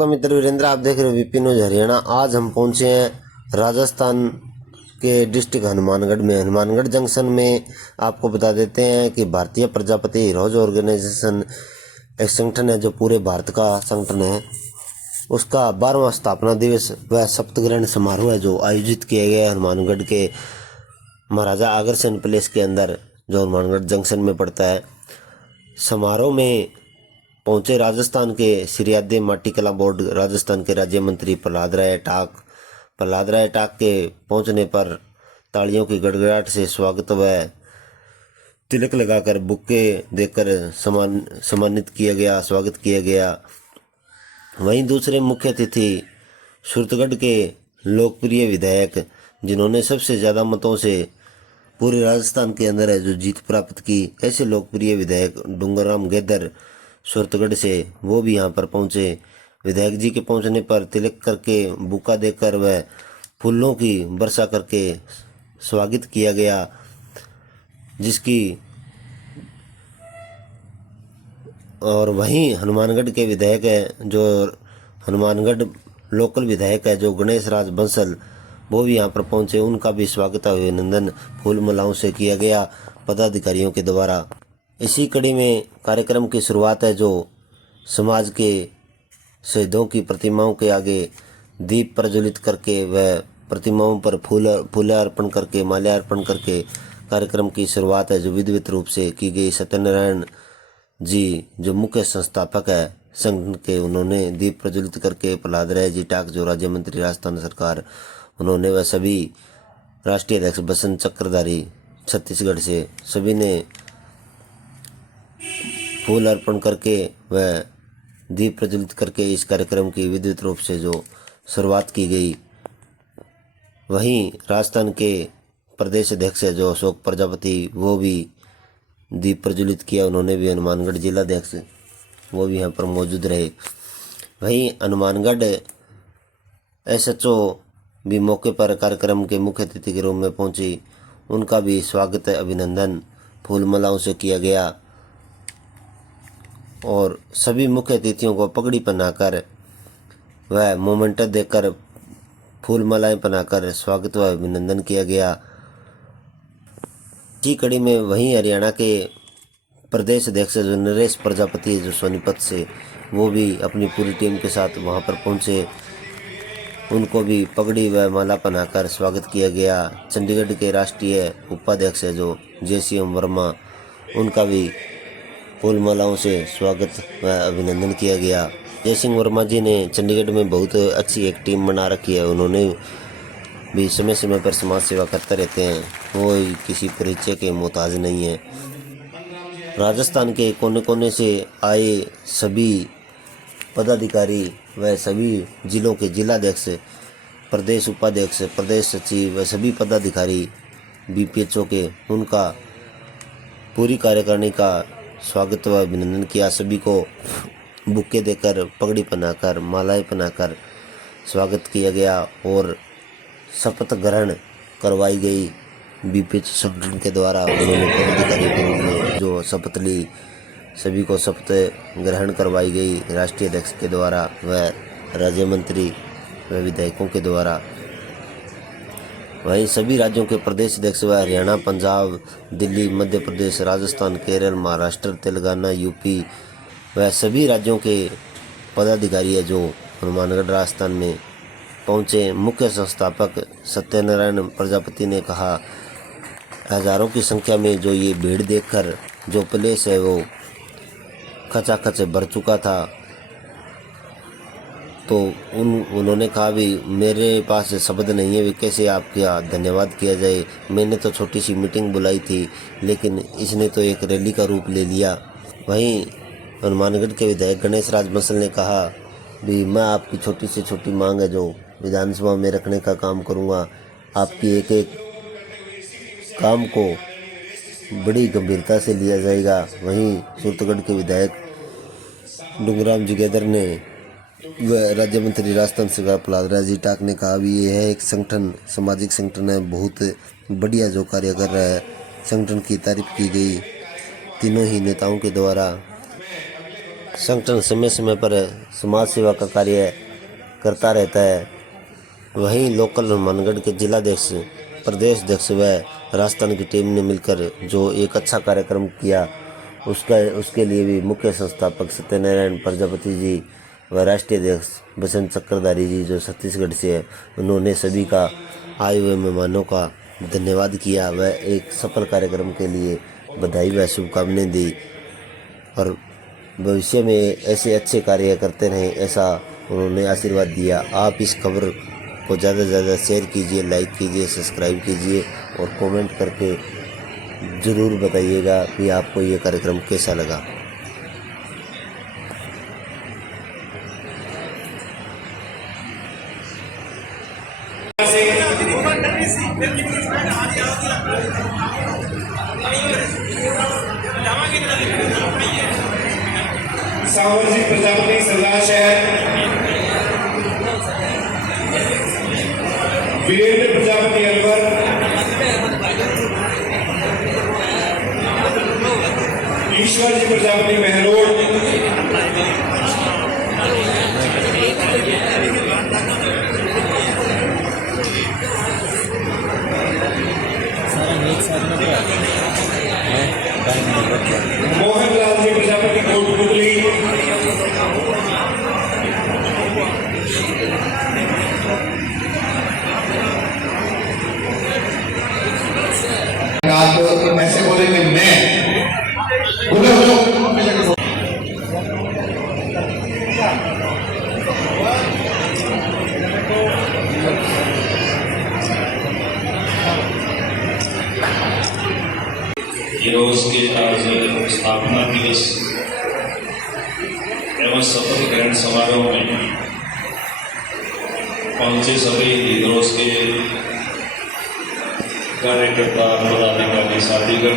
आपका मित्र वीरेंद्र, आप देख रहे हो VP न्यूज हरियाणा। आज हम पहुंचे हैं राजस्थान के डिस्ट्रिक्ट हनुमानगढ़ में। हनुमानगढ़ जंक्शन में आपको बता देते हैं कि भारतीय प्रजापति हीरोज ऑर्गेनाइजेशन एक संगठन है जो पूरे भारत का संगठन है। उसका 12वां स्थापना दिवस व शपथ समारोह है जो आयोजित किया गया है हनुमानगढ़ के महाराजा अग्रसेन पैलेस के अंदर, जो हनुमानगढ़ जंक्शन में पड़ता है। समारोह में पहुंचे राजस्थान के सिरियादे माटी कला बोर्ड राजस्थान के राज्य मंत्री प्रहलाद राय टाक के पहुंचने पर तालियों की गड़गड़ाहट से स्वागत व तिलक लगाकर बुक्के देकर सम्मानित किया गया, स्वागत किया गया। वहीं दूसरे मुख्य अतिथि सूरतगढ़ के लोकप्रिय विधायक, जिन्होंने सबसे ज़्यादा मतों से पूरे राजस्थान के अंदर है जो जीत प्राप्त की, ऐसे लोकप्रिय विधायक डूंगरराम गैदर सूरतगढ़ से, वो भी यहाँ पर पहुँचे। विधायक जी के पहुँचने पर तिलक करके, बुका देकर व फूलों की वर्षा करके स्वागत किया गया, जिसकी और वहीं हनुमानगढ़ के विधायक है जो हनुमानगढ़ लोकल विधायक है जो गणेश राज बंसल, वो भी यहाँ पर पहुँचे। उनका भी स्वागत अभिनंदन फूल मालाओं से किया गया पदाधिकारियों के द्वारा। इसी कड़ी में कार्यक्रम की शुरुआत है जो समाज के शहीदों की प्रतिमाओं के आगे दीप प्रज्वलित करके व प्रतिमाओं पर फूल अर्पण करके, माल्यार्पण करके कार्यक्रम की शुरुआत है जो विधिवत रूप से की गई। सत्यनारायण जी जो मुख्य संस्थापक है संगठन के, उन्होंने दीप प्रज्वलित करके, प्रहलाद राय जी टाक जो राज्य मंत्री राजस्थान सरकार, उन्होंने वह सभी राष्ट्रीय अध्यक्ष बसंत चक्रधारी छत्तीसगढ़ से, सभी ने फूल अर्पण करके व दीप प्रज्वलित करके इस कार्यक्रम की विधिवत रूप से जो शुरुआत की गई। वहीं राजस्थान के प्रदेश अध्यक्ष है जो अशोक प्रजापति, वो भी दीप प्रज्वलित किया, उन्होंने भी। हनुमानगढ़ जिलाध्यक्ष वो भी यहाँ पर मौजूद रहे। वहीं हनुमानगढ़ SHO भी मौके पर कार्यक्रम के मुख्य अतिथि के रूप में पहुंची, उनका भी स्वागत अभिनंदन फूल मालाओं से किया गया और सभी मुख्य अतिथियों को पगड़ी पहनाकर वह मोमेंट देकर फूल मालाएं पहनाकर स्वागत व अभिनंदन किया गया। इसी कड़ी में वहीं हरियाणा के प्रदेश अध्यक्ष जो नरेश प्रजापति जो सोनीपत से, वो भी अपनी पूरी टीम के साथ वहां पर पहुंचे, उनको भी पगड़ी व माला पहनाकर स्वागत किया गया। चंडीगढ़ के राष्ट्रीय उपाध्यक्ष है जो JCM वर्मा, उनका भी फूल मालाओं से स्वागत व अभिनंदन किया गया। जयसिंह वर्मा जी ने चंडीगढ़ में बहुत अच्छी एक टीम बना रखी है, उन्होंने भी समय समय पर समाज सेवा करते रहते हैं, वो किसी परिचय के मोहताज नहीं है। राजस्थान के कोने कोने से आए सभी पदाधिकारी व सभी जिलों के जिलाध्यक्ष, प्रदेश उपाध्यक्ष, प्रदेश सचिव व सभी पदाधिकारी BPHO के, उनका पूरी कार्यकारिणी का स्वागत व अभिनंदन किया। सभी को बुक्के देकर, पगड़ी पहनाकर, मालाएं पहनाकर स्वागत किया गया और शपथ ग्रहण करवाई गई BPHO संगठन के द्वारा। उन्होंने पदाधिकारी के रूप में जो शपथ ली, सभी को शपथ ग्रहण करवाई गई राष्ट्रीय अध्यक्ष के द्वारा व राज्य मंत्री व विधायकों के द्वारा। वहीं सभी राज्यों के प्रदेश अध्यक्ष व हरियाणा, पंजाब, दिल्ली, मध्य प्रदेश, राजस्थान, केरल, महाराष्ट्र, तेलंगाना, UP व सभी राज्यों के पदाधिकारी है जो हनुमानगढ़ राजस्थान में पहुंचे। मुख्य संस्थापक सत्यनारायण प्रजापति ने कहा, हजारों की संख्या में जो ये भीड़ देखकर जो पैलेस है वो खचाखच भर चुका था, तो उन्होंने कहा भी मेरे पास शब्द नहीं है, वे कैसे आपका धन्यवाद किया जाए। मैंने तो छोटी सी मीटिंग बुलाई थी, लेकिन इसने तो एक रैली का रूप ले लिया। वहीं हनुमानगढ़ के विधायक गणेश राज बंसल ने कहा भी मैं आपकी छोटी से छोटी मांग है जो विधानसभा में रखने का काम करूंगा, आपकी एक एक काम को बड़ी गंभीरता से लिया जाएगा। वहीं सूरतगढ़ के विधायक डूंगरराम जी गैदर ने वह राज्य मंत्री राजस्थान सरकार प्रहलाद राय जी टाक ने कहा भी यह एक संगठन, सामाजिक संगठन है, बहुत बढ़िया जो कार्य कर रहा है। संगठन की तारीफ की गई तीनों ही नेताओं के द्वारा। संगठन समय समय पर समाज सेवा का कार्य करता रहता है। वहीं लोकल हनुमानगढ़ के जिलाध्यक्ष, प्रदेश अध्यक्ष व राजस्थान की टीम ने मिलकर जो एक अच्छा कार्यक्रम किया, उसके लिए भी मुख्य संस्थापक सत्यनारायण प्रजापति जी व राष्ट्रीय अध्यक्ष बसंत चक्रधारी जी जो छत्तीसगढ़ से है, उन्होंने सभी का आए हुए मेहमानों का धन्यवाद किया व एक सफल कार्यक्रम के लिए बधाई व शुभकामनाएं दी और भविष्य में ऐसे अच्छे कार्य करते रहें, ऐसा उन्होंने आशीर्वाद दिया। आप इस खबर को ज़्यादा से ज़्यादा शेयर कीजिए, लाइक कीजिए, सब्सक्राइब कीजिए और कमेंट करके ज़रूर बताइएगा कि आपको ये कार्यक्रम कैसा लगा। सावरजी प्रजापति सरदार शहर, वीरेंद्र प्रजापति अलवर, ईश्वर जी प्रजापति महरोड, मोहनलाल जी प्रजापति कोटपुतली, आप ऐसे बोलेंगे मैं बोलो हीरोज के आज स्थापना दिवस एवं शपथ ग्रहण समारोह में पहुंचे सभी हीरोज के कार्यकर्ता, पदाधिकारी, साथीगण।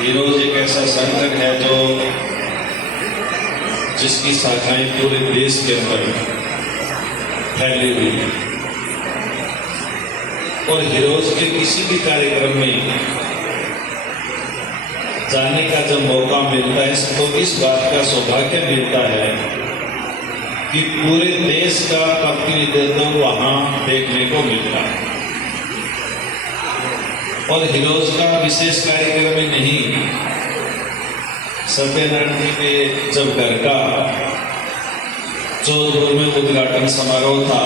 हीरोज एक ऐसा संगठन है जो जिसकी शाखाएं पूरे देश के अंदर फैली हुई है और हीरोज के किसी भी कार्यक्रम में जाने का जब मौका मिलता है तो इस बात का सौभाग्य मिलता है कि पूरे देश का प्रतिनिधित्व वहां देखने को मिलता है। और हीरोज का विशेष कार्यक्रम में नहीं, सत्यनारायण जी के जब घर का जोधपुर में उद्घाटन समारोह था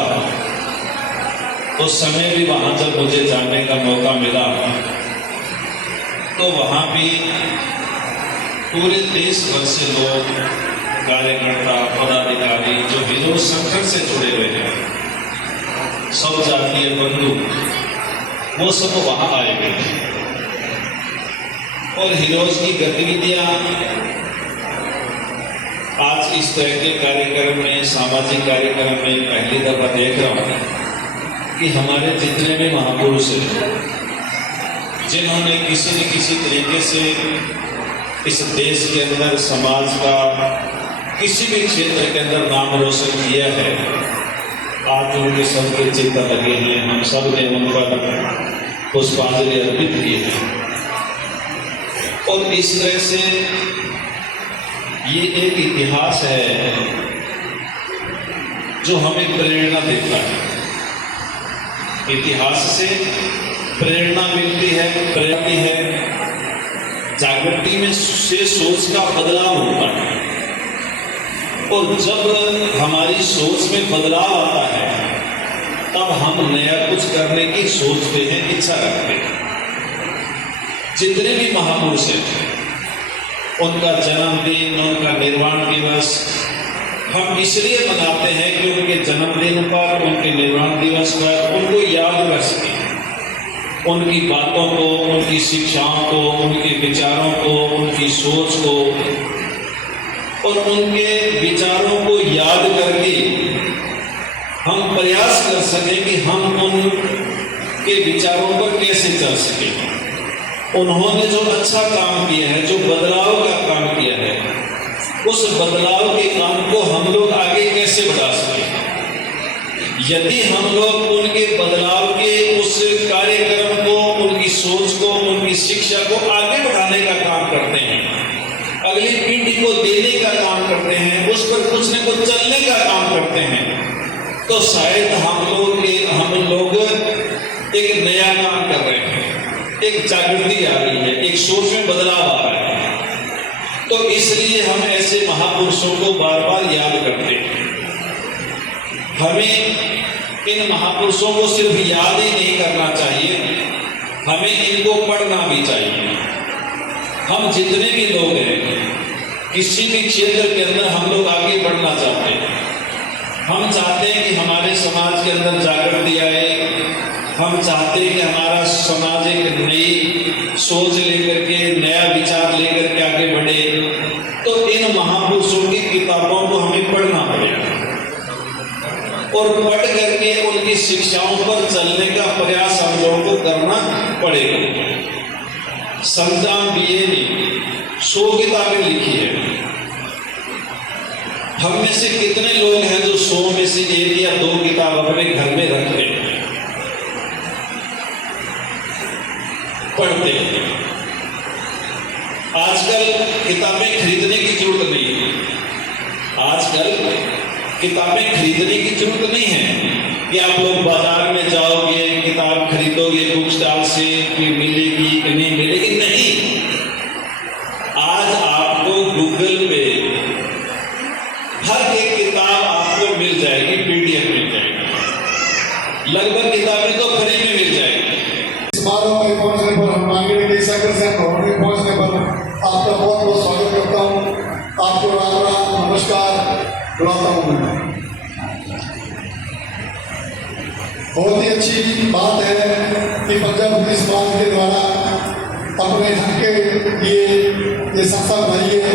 उस समय भी वहां जब मुझे जाने का मौका मिला तो वहां भी पूरे देश भर से लोग, कार्यकर्ता, पदाधिकारी जो हीरोज संगठन से जुड़े हुए हैं, सब जातीय बंधु, वो सब वहां आए हुए थे। और हीरोज की गतिविधियां आज इस तरह के कार्यक्रम में, सामाजिक कार्यक्रम में पहली दफा देख रहा हूं कि हमारे जितने भी महापुरुष हैं जिन्होंने किसी न किसी तरीके से इस देश के अंदर, समाज का किसी भी क्षेत्र के अंदर नाम रोशन किया है, आज उनके सबके चिंता लगे हैं। हम सब ने उन पर पुष्पांजलि अर्पित की है और इस तरह से ये एक इतिहास है जो हमें प्रेरणा देता है। इतिहास से प्रेरणा मिलती है, प्रेरणा है, जागृति में से सोच का बदलाव होता है और जब हमारी सोच में बदलाव आता है तब हम नया कुछ करने की सोचते हैं, इच्छा रखते हैं। जितने भी महापुरुष हैं उनका जन्मदिन, उनका निर्वाण दिवस हम इसलिए मनाते हैं कि उनके जन्मदिन पर, उनके निर्वाण दिवस पर उनको याद कर सकें, उनकी बातों को, उनकी शिक्षाओं को, उनके विचारों को, उनकी सोच को और उनके विचारों को याद करके हम प्रयास कर सकें कि हम उनके विचारों पर कैसे चल सकें। उन्होंने जो अच्छा काम किया है, जो बदलाव का काम किया है, उस बदलाव के काम को हम लोग आगे कैसे बढ़ा सकें। यदि हम लोग उनके बदलाव के उस कार्यक्रम को, उनकी सोच को, उनकी शिक्षा को आगे बढ़ाने का काम करते हैं अगली पीढ़ी को देने का काम करते हैं, उस पर कुछ न कुछ चलने का काम करते हैं, तो शायद हम लोग एक नया काम कर रहे हैं, एक जागृति आ रही है, एक सोच में बदलाव आ रहा है। तो इसलिए हम ऐसे महापुरुषों को बार बार याद करते हैं। हमें इन महापुरुषों को सिर्फ याद ही नहीं करना चाहिए, हमें इनको पढ़ना भी चाहिए। हम जितने भी लोग हैं, किसी भी क्षेत्र के अंदर हम लोग आगे बढ़ना चाहते हैं। हम चाहते हैं कि हमारे समाज के अंदर जागृति आए, हम चाहते हैं कि हमारा समाज एक नई सोच लेकर के, नया विचार लेकर के आगे बढ़े। तो इन महापुरुषों की किताबों को हमें पढ़ना पड़ेगा और पढ़ करके उनकी शिक्षाओं पर चलने का प्रयास हम लोगों को करना पड़ेगा। संविधान BA ने 100 किताबें लिखी है। हम में से कितने लोग हैं जो 100 में से 1 या 2 किताब अपने घर में रखते हैं, पढ़ते हैं? आजकल किताबें खरीदने की जरूरत नहीं है। आजकल किताबें खरीदने की जरूरत नहीं है कि आप लोग बाजार में जाओगे, किताब खरीदोगे बुक स्टॉल से, कि मिलेगी कि नहीं मिलेगी। नहीं, आज आपको गूगल पे हर एक किताब आपको मिल जाएगी, PDF मिल जाएगी, लगभग किताबें तो फ्री में मिल जाएगी। समारोह में पहुंचने पर, हम मांगेरे के सागर से भवन में पहुंचने पर आपका बहुत बहुत स्वागत करता हूँ। आपको राम राम नमस्कार बुलाता हूँ। बहुत ही अच्छी बात है कि पंजाब पुलिस समाज के द्वारा अपने हक के लिए ये संस्था बनाई है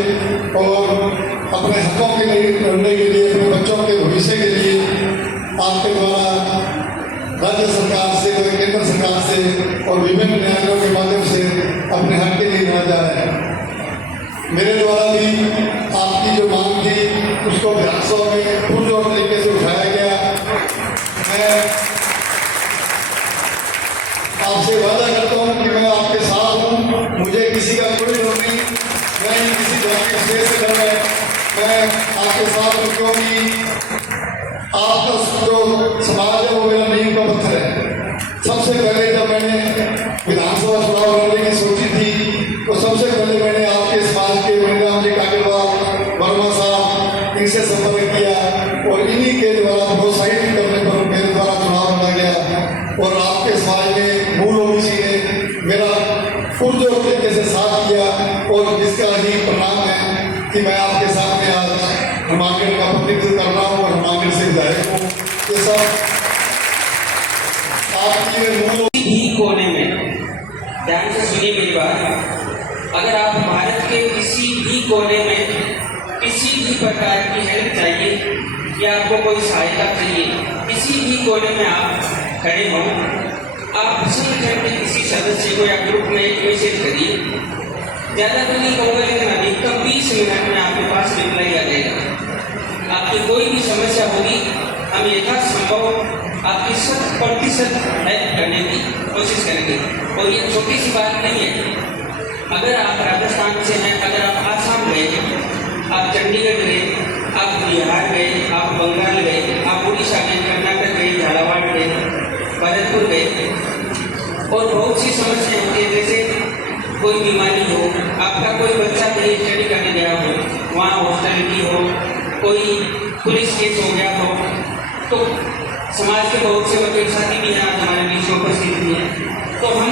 और अपने हकों के लिए लड़ने के लिए, अपने बच्चों के भविष्य के लिए आपके द्वारा राज्य सरकार से, केंद्र सरकार से और विभिन्न न्यायालयों के माध्यम से अपने हक के लिए लड़ा जा रहा है। मेरे द्वारा भी आपकी जो मांग थी उसको विधानसभा में पुरजोर तरीके से उठाया गया। मैं आपसे वादा करता हूँ कि मैं आपके साथ हूँ, मुझे किसी का कोई डर नहीं, मैं किसी धर्म के से डर है, मैं आपके साथ हूँ क्योंकि आपका जो समाज है वो मेरा नींव का पत्थर है। सबसे पहले जब मैंने विधानसभा चुनाव लड़ने की सोची थी तो सबसे पहले मैंने आपके समाज के मणिराम जी कागड़वाल वर्मा साहब इनसे संपर्क किया और इन्हीं के द्वारा प्रोत्साहित करने पर मेरे द्वारा चुनाव लड़ा गया और आपके समाज में मूल OBC ने मेरा पुरजोर तरीके से साथ किया और जिसका ही परिणाम है कि मैं आपके सामने आज हिमाचल का प्रतिनिधित्व कर रहा हूँ और हिमाचल से विधायक हूँ। ये सब आपकी मूल भी कोने में, ध्यान से सुनिए मेरी बात, अगर आप भारत के किसी भी कोने में किसी भी प्रकार की हेल्प चाहिए या आपको कोई सहायता चाहिए, किसी भी कोने में आप खड़े हों, आप संगठन के किसी सदस्य को या ग्रुप में एक मैसेज करिए। ज़्यादा तो नहीं कहूँगा लेकिन अधिकतम 20 मिनट में आपके पास रिप्लाई आ जाएगा। आपकी कोई भी समस्या होगी, हम यथासंभव आपकी 100% हेल्प करने की कोशिश करेंगे। और ये छोटी सी बात नहीं है। अगर आप राजस्थान से हैं, अगर आप आसाम गए, आप चंडीगढ़ गए, आप बिहार गए, आप बंगाल गए, आप उड़ीसा गए, कर्नाटक गए, झालावाड़ गए, भरतपुर गए और बहुत सी समस्याएं होती है, जैसे कोई बीमारी हो, आपका कोई बच्चा कहीं स्टडी करने गया हो, वहाँ हॉस्टलिटी हो, कोई पुलिस केस हो गया हो, तो समाज के बहुत से वकील साथी भी यहाँ हमारे बीच उपस्थित भी हैं। तो हम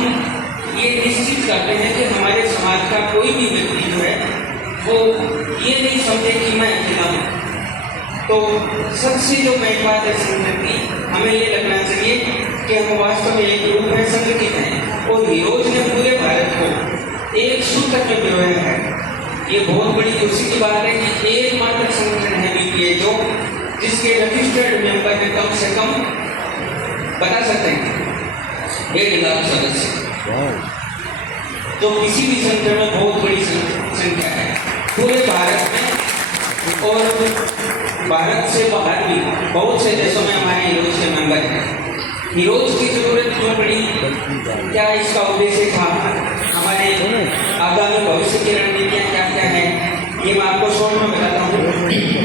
ये निश्चित करते हैं कि हमारे समाज का कोई भी व्यक्ति जो है वो ये नहीं समझे कि मैं अकेला हूँ। तो सबसे जो मेन बात है संगठन की, हमें ये लगना चाहिए कि हम वास्तव में एक रूप में संगठित हैं और हीरोज ने पूरे भारत को एक सूत्र में पिरोया है। ये बहुत बड़ी खुशी की बात है कि एकमात्र संगठन है BPA जो जिसके रजिस्टर्ड मेंबर में कम से कम बता सकते हैं 1.5 लाख सदस्य। तो किसी भी संगठन में बहुत बड़ी संख्या है पूरे भारत में और भारत से बाहर भी बहुत से देशों में हमारे हीरोज के मेंबर हैं। हीरोज की जरूरत क्यों पड़ी, क्या इसका उद्देश्य था, हमारे आगामी भविष्य की रणनीतियाँ क्या क्या हैं, ये मैं आपको शॉर्ट में बताता हूँ।